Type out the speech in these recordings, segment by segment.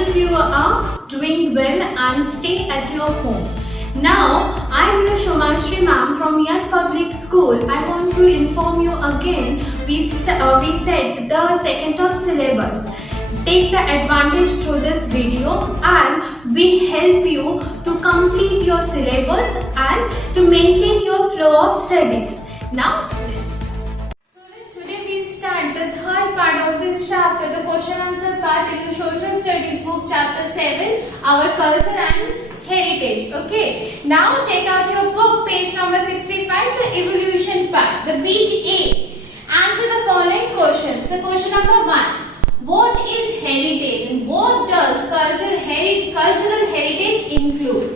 of you are doing well and stay at your home. Now, I am your Shomashri ma'am from Young Public School. I want to inform you again, we set the second term syllabus. Take the advantage through this video and we help you to complete your syllabus and to maintain your flow of studies. Now, today we start the third part of this chapter, the question answer part in your social studies book, chapter 7, our culture and heritage. Okay, now take out your book, page number 65, the evolution part, the bit A. Answer the following questions. The question number 1. What is heritage and what does cultural heritage include?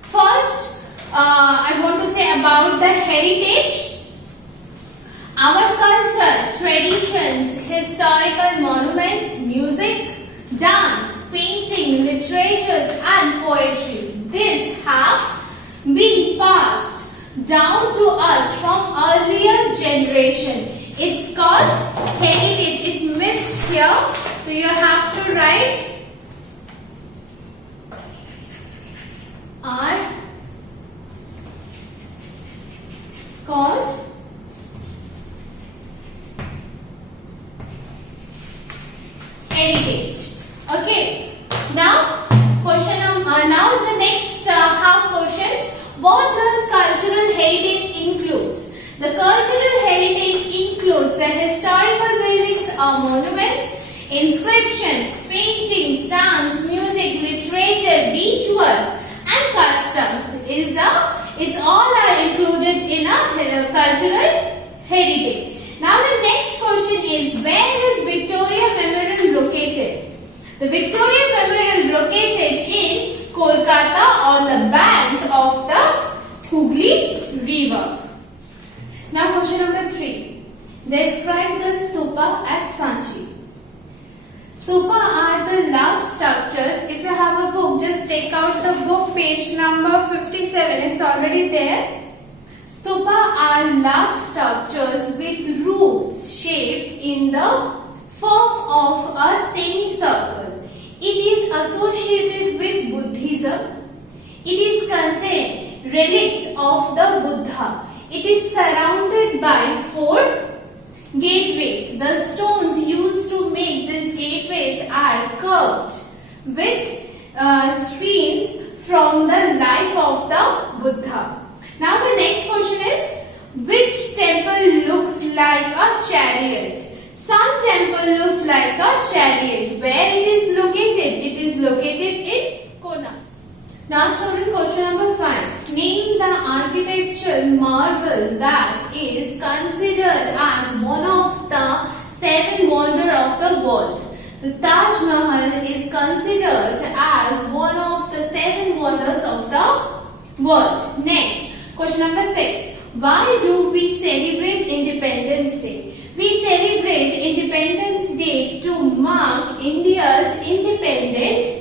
First, I want to say about the heritage. Our culture, traditions, historical monuments, music, dance, painting, literature and poetry. These have been passed down to us from earlier generation. It's called heritage. It's missed here. So you have to write are called heritage. Okay. Now, now the next half questions. What does cultural heritage includes? The cultural heritage includes the historical buildings or monuments, inscriptions, paintings, dance, music, literature, rituals, and customs. It's all are included in a cultural heritage. Now the next question is, where is Victoria Memorial located? The Victoria Memorial located in Kolkata on the banks of the Hooghly River. Now question number 3. Describe the stupa at Sanchi. Stupa are the large structures. If you have a book, just take out the book, page number 57. It's already there. Stupa are large structures with roofs shaped in the form of a semicircle. It is associated with Buddhism. It is contain relics of the Buddha. It is surrounded by 4 gateways. The stones used to make these gateways are curved with screens from the life of the Buddha. Now the next question is, which temple looks like a chariot? Some temple looks like a chariot. Where it is located? It is located in Kona. Now student, question number 5. Name the architectural marvel that is considered as one of the 7 wonders of the world. The Taj Mahal is considered as one of the 7 wonders of the world. Next, question number 6. Why do we celebrate Independence Day? We celebrate Independence Day to mark India's independence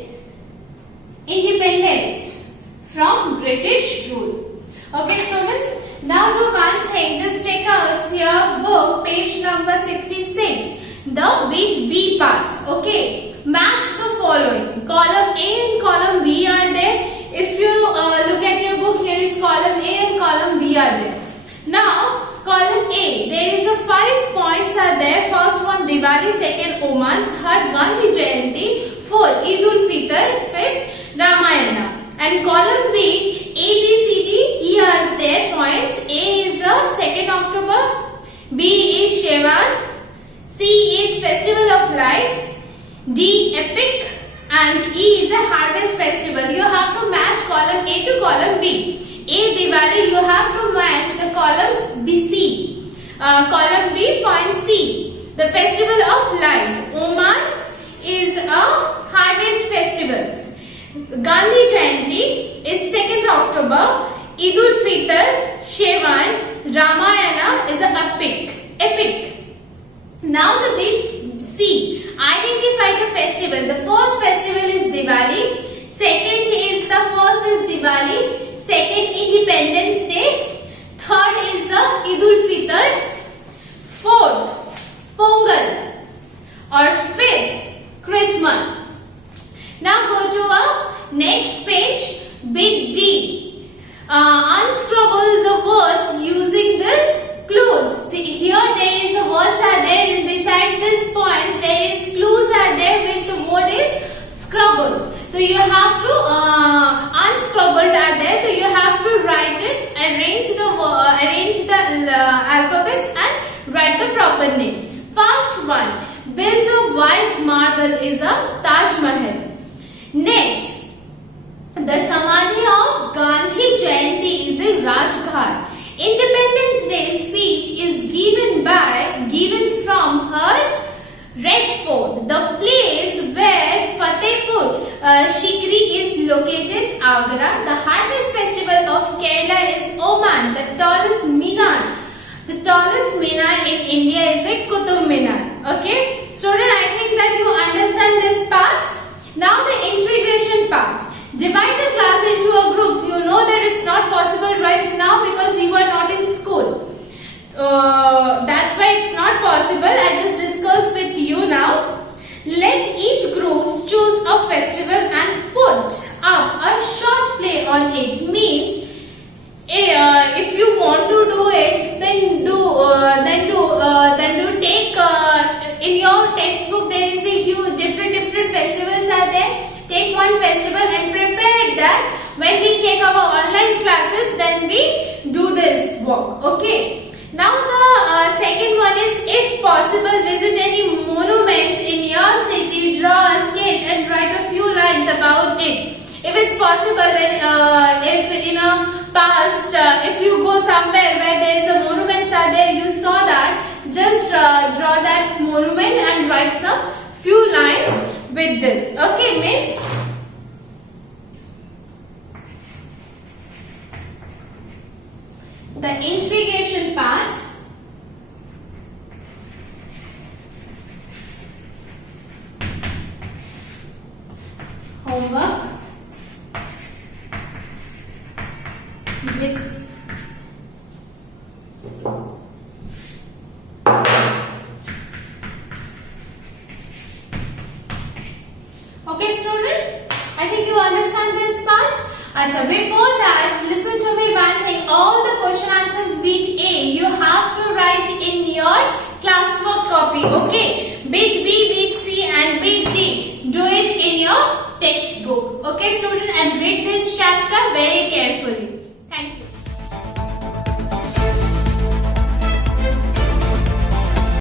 from British rule. Okay students, now do one thing, just take out your book, page number 66, the bit B part. Okay, match the following. Column A and column B are there. If you look at your book, here is column A and column B are there. Now, column A, there is a 5 points are there. First one, Diwali. Second, Oman. Third, Gandhi Jayanti. Fourth, Eid ul Fitr. Fifth, Ramayana. And column B, A, B, C, D, E are there points. A is the 2nd October. B is Shewan. C is Festival of Lights. D, Epic. And E is a Harvest Festival. You have to match column A to column B. A, Diwali, you have to match the columns B, C. Column B, point C. The Festival of Lights. Oman is a Harvest Festivals. Gandhi Jayanti is 2nd October. Eid ul Fitr, Shewan, Ramayana is a epic. Now the bit C. Identify the festival. The first festival is Diwali. Second is Diwali. Second, Independence Day. Third is the Eid ul Fitr. Fourth, Pongal. Or fifth, Christmas. Next page, big D. Unscrabble the words using this clues. Here there is a words are there, and beside this points there is clues are there which the word is scrabbled. So you have to unscrabbled are there. So you have to write it, arrange the alphabets and write the proper name. First one, built of white marble is a Taj Mahal. Next, the Samadhi of Gandhi Jayanti is in Rajghat. Independence Day speech is given from her Red Fort. The place where Fatehpur Sikri is located, Agra. The harvest festival of Kerala is Oman. The tallest minar in India is a Qutub Minar. Okay, student, I think that you understand this part. Now the integration part. Divide the class into groups. You know that it's not possible right now because you are not in school. That's why it's not possible. I just discussed with you now. Let each group choose a festival and put up a short play on it. Means if you want to do it, then take in your textbook there is a huge different festivals are there. Take one festival and prepare that. When we take our online classes, then we do this work. Okay. Now the second one is, if possible, visit any monuments in your city, draw a sketch and write a few lines about it. If it's possible, if in a past, if you go somewhere where there is a monuments are there, you saw that, just draw that monument and write some few lines with this. Okay, miss? The integration part. Homework. It's okay, student? I think you understand this part. Acha, before that, listen to me one thing. All the question answers bit A, you have to write in your classwork copy. Okay? Bit B, bit C and bit D. Do it in your textbook. Okay, student? And read this chapter